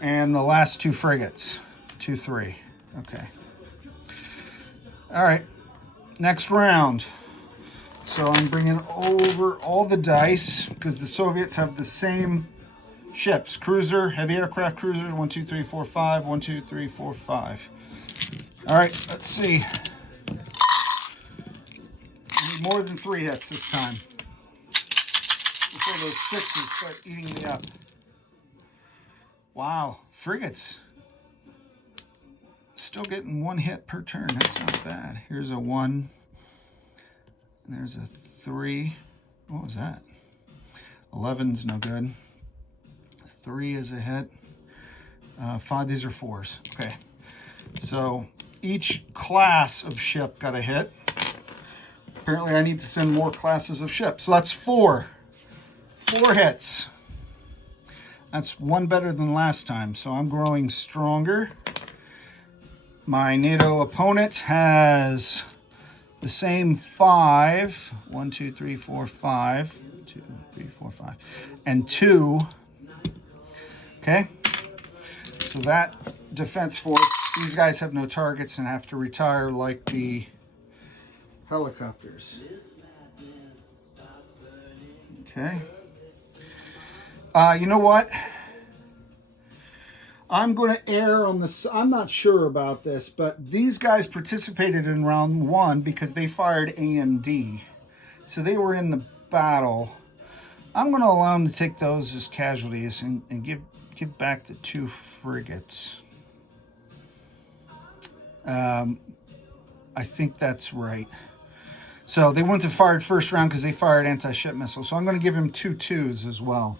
And the last 2 frigates. 2, 3. Okay. All right. Next round. So I'm bringing over all the dice because the Soviets have the same ships. Cruiser, heavy aircraft cruiser. 1, 2, 3, 4, 5. 1, 2, 3, 4, 5. All right. Let's see. More than 3 hits this time before those 6s start eating me up. Wow, frigates still getting 1 hit per turn. That's not bad. Here's a 1. And there's a 3. What was that? 11's no good. 3 is a hit. 5. These are 4s. Okay. So each class of ship got a hit. Apparently I need to send more classes of ships. So that's 4. 4 hits. That's 1 better than last time. So I'm growing stronger. My NATO opponent has the same 5. 1, 2, 3, 4, 5. 2, 3, 4, 5. And 2. Okay. So that defense force, these guys have no targets and have to retire like the helicopters. Okay. You know what? I'm going to err on this. I'm not sure about this, but these guys participated in round 1 because they fired AMD. So they were in the battle. I'm going to allow them to take those as casualties and give back the 2 frigates. I think that's right. So they wouldn't have fired first round because they fired anti-ship missiles. So I'm going to give him 2 2s as well.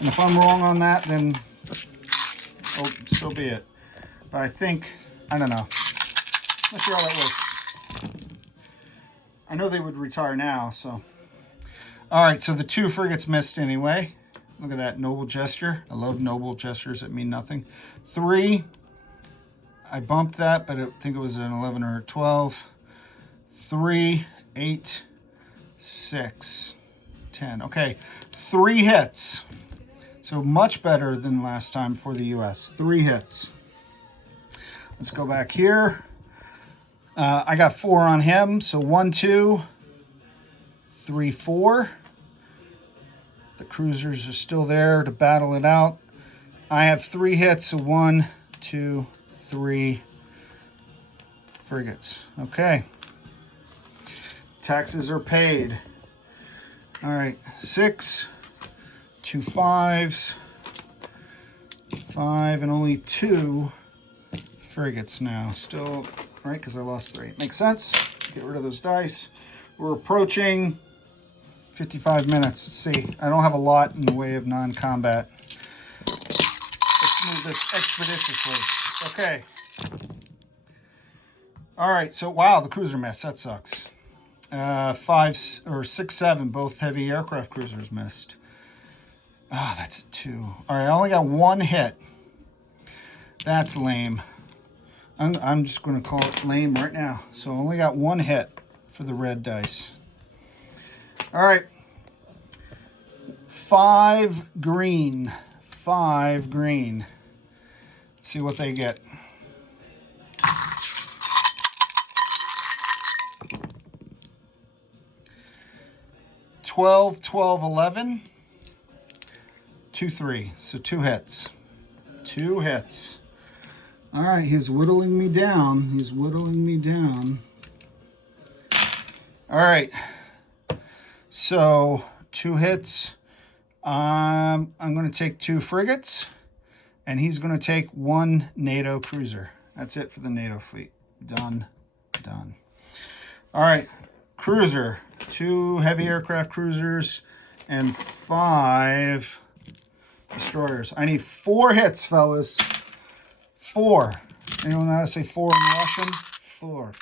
And if I'm wrong on that, then oh, so be it. But I think, I don't know. Let's see how that works. I know they would retire now, so. All right, so the 2 frigates missed anyway. Look at that noble gesture. I love noble gestures that mean nothing. 3, I bumped that, but I think it was an 11 or a 12. 3, 8, 6, 10. Okay, 3 hits. So much better than last time for the U.S. 3 hits. Let's go back here. I got 4 on him. So 1, 2, 3, 4. The cruisers are still there to battle it out. I have 3 hits. So 1, 2, 3 frigates. Okay. Taxes are paid. All right, 6, 2 5s, 5, and only 2 frigates now. Still, right, because I lost 3. Makes sense. Get rid of those dice. We're approaching 55 minutes. Let's see. I don't have a lot in the way of non-combat. Let's move this expeditiously. Okay. All right, so wow, the cruiser missed. That sucks. 5 or 6, 7, both heavy aircraft cruisers missed. Ah, that's a 2. All right, I only got 1 hit. That's lame. I'm just going to call it lame right now. So I only got 1 hit for the red dice. All right. 5 green. 5 green. Let's see what they get. $12, $12, $11, 2, 3. So 2 hits. 2 hits. All right, he's whittling me down. He's whittling me down. All right. So 2 hits. I'm going to take 2 frigates, and he's going to take 1 NATO cruiser. That's it for the NATO fleet. Done. Done. All right. Cruiser. 2 heavy aircraft cruisers and 5 destroyers. I need 4 hits, fellas. 4. Anyone know how to say 4 in Russian? 4.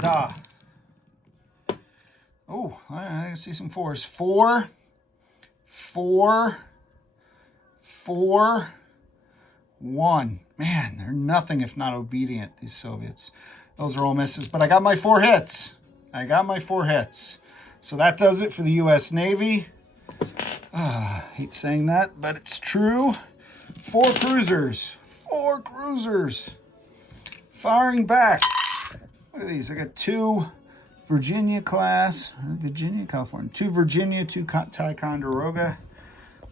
Da. Oh, I see some 4s. 4, 4, 4, 1. Man, they're nothing if not obedient, these Soviets. Those are all misses, but I got my 4 hits. I got my 4 hits. So that does it for the U.S. Navy. Hate saying that, but it's true. 4 cruisers. 4 cruisers. Firing back. Look at these. I got 2 Virginia class. Virginia, California. 2 Virginia, 2 Ticonderoga.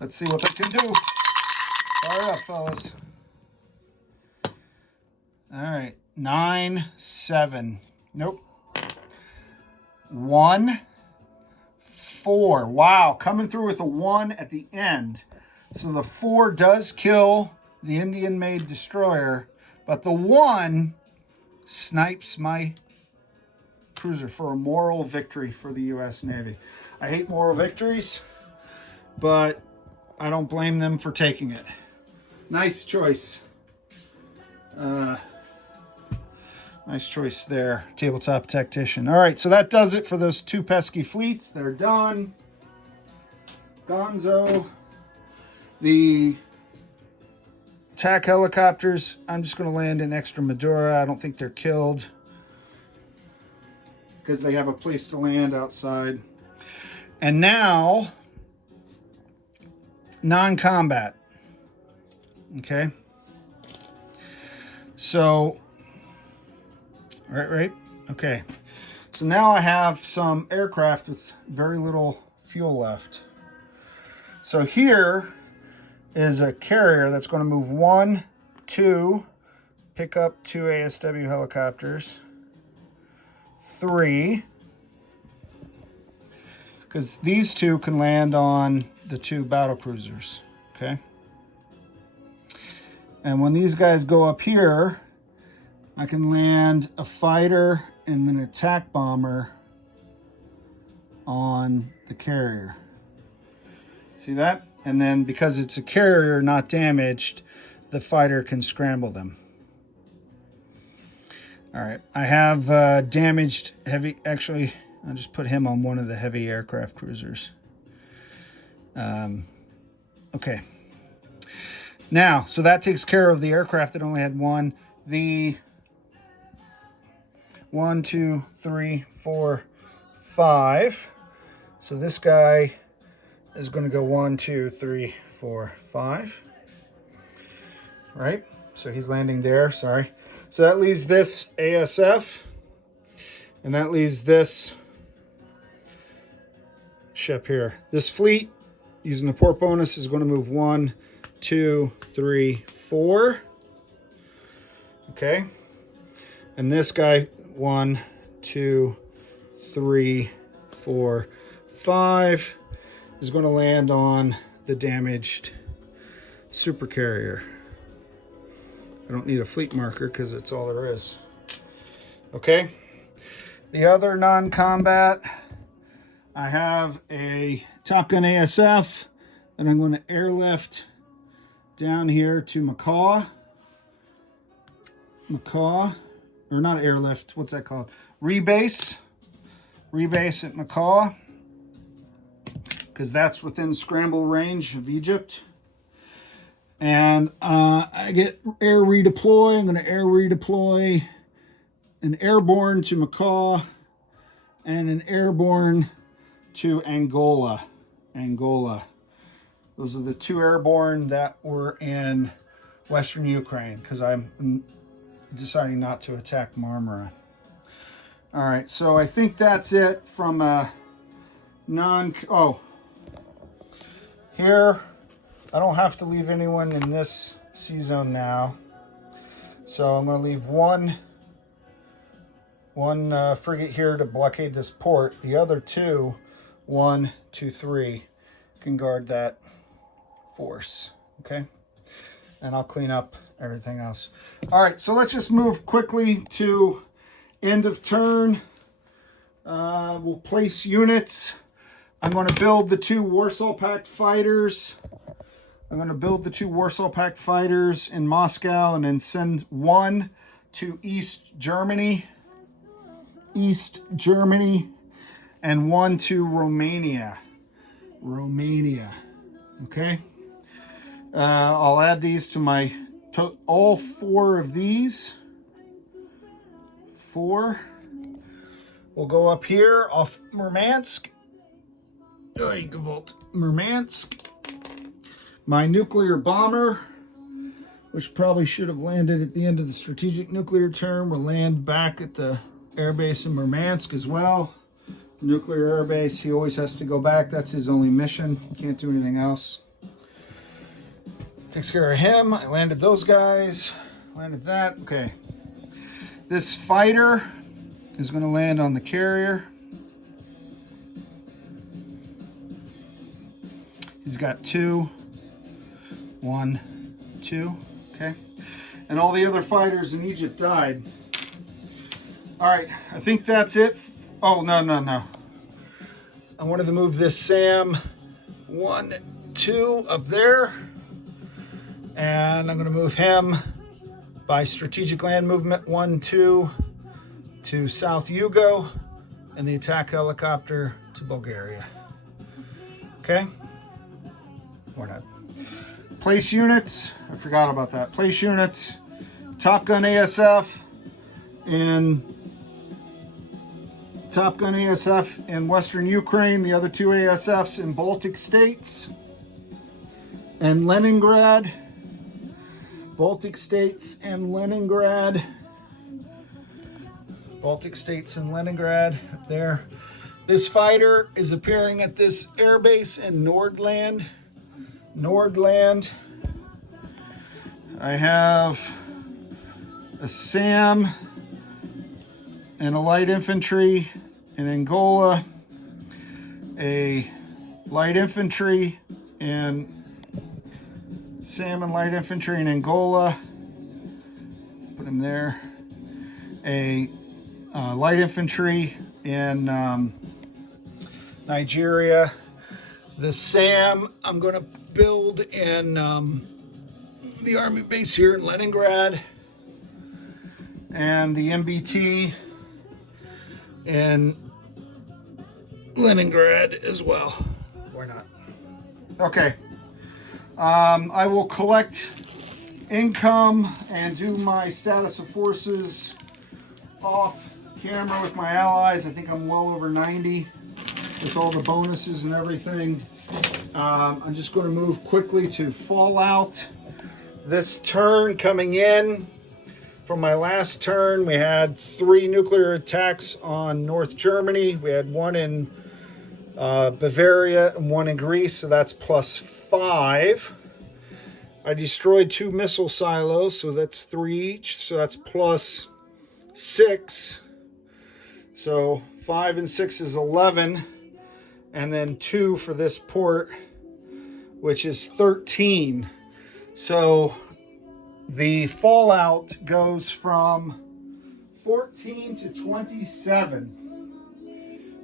Let's see what they can do. Fire up, fellas. All right. 9, 7. Nope. 1, 4. Wow, coming through with a 1 at the end. So the 4 does kill the Indian-made destroyer, but the 1 snipes my cruiser for a moral victory for the U.S. Navy. I hate moral victories, but I don't blame them for taking it. Nice choice. Nice choice there, tabletop tactician. All right, so that does it for those 2 pesky fleets. They're done. Gonzo. The attack helicopters, I'm just going to land in Extremadura. I don't think they're killed because they have a place to land outside. And now, non-combat. Okay. So, right. Okay. So now I have some aircraft with very little fuel left. So here is a carrier that's going to move 1, 2, pick up 2 ASW helicopters, 3, because these 2 can land on the 2 battle cruisers, okay? And when these guys go up here, I can land a fighter and an attack bomber on the carrier. See that? And then because it's a carrier not damaged, the fighter can scramble them. All right, I have damaged heavy, actually, I'll just put him on one of the heavy aircraft cruisers. Okay. Now, so that takes care of the aircraft that only had 1. The 1, 2, 3, 4, 5. So this guy is going to go 1, 2, 3, 4, 5. Right? So he's landing there. Sorry. So that leaves this ASF. And that leaves this ship here. This fleet, using the port bonus, is going to move 1, 2, 3, 4. Okay. And this guy, 1, 2, 3, 4, 5, is going to land on the damaged supercarrier. I don't need a fleet marker because it's all there is. Okay. The other non-combat, I have a Top Gun ASF that I'm going to airlift down here to Macaw, or not airlift, what's that called? Rebase at Macaw, because that's within scramble range of Egypt. And I get air redeploy. I'm going to air redeploy an airborne to Macaw and an airborne to Angola. Those are the 2 airborne that were in Western Ukraine, because I'm deciding not to attack Marmara. All right, so I think that's it from a here, I don't have to leave anyone in this C zone now. So I'm going to leave one frigate here to blockade this port. The other 2, 1, 2, 3, can guard that force. Okay, and I'll clean up everything else. All right, so let's just move quickly to end of turn. We'll place units. I'm going to build the 2 Warsaw Pact fighters. I'm going to build the 2 Warsaw Pact fighters in Moscow, and then send 1 to East Germany, and 1 to Romania. Okay. I'll add these to my, all 4 of these. 4. We'll go up here off Murmansk. Murmansk. My nuclear bomber, which probably should have landed at the end of the strategic nuclear term, will land back at the airbase in Murmansk as well. Nuclear airbase, he always has to go back. That's his only mission. He can't do anything else. Takes care of him. I landed those guys. Landed that. Okay. This fighter is going to land on the carrier. He's got 2. 1, 2. Okay. And all the other fighters in Egypt died. All right. I think that's it. Oh, no. I wanted to move this SAM 1, 2 up there. And I'm going to move him by strategic land movement 1, 2 to South Yugo, and the attack helicopter to Bulgaria. Okay? Or not. Place units. I forgot about that. Place units. Top Gun ASF in Western Ukraine. The other 2 ASFs in Baltic states and Leningrad. Baltic states and Leningrad up there. This fighter is appearing at this airbase in Nordland. I have a SAM and a light infantry in Angola, a light infantry and SAM and light infantry in Angola. Put him there. A light infantry in Nigeria. The SAM I'm going to build in the army base here in Leningrad. And the MBT in Leningrad as well. Why not? Okay. I will collect income and do my status of forces off camera with my allies. I think I'm well over 90 with all the bonuses and everything. I'm just going to move quickly to Fallout. This turn coming in from my last turn, we had 3 nuclear attacks on North Germany. We had 1 in Bavaria and 1 in Greece, so that's +5. I destroyed 2 missile silos, so that's 3 each. So that's plus 6. So 5 and 6 is 11. And then 2 for this port, which is 13. So the fallout goes from 14 to 27.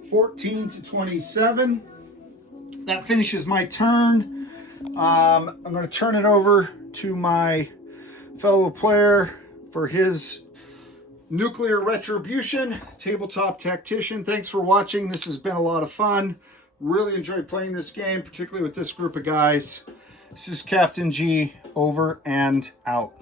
14 to 27. That finishes my turn. I'm going to turn it over to my fellow player for his nuclear retribution. Tabletop Tactician. Thanks for watching. This has been a lot of fun. Really enjoyed playing this game, particularly with this group of guys. This is Captain G, over and out.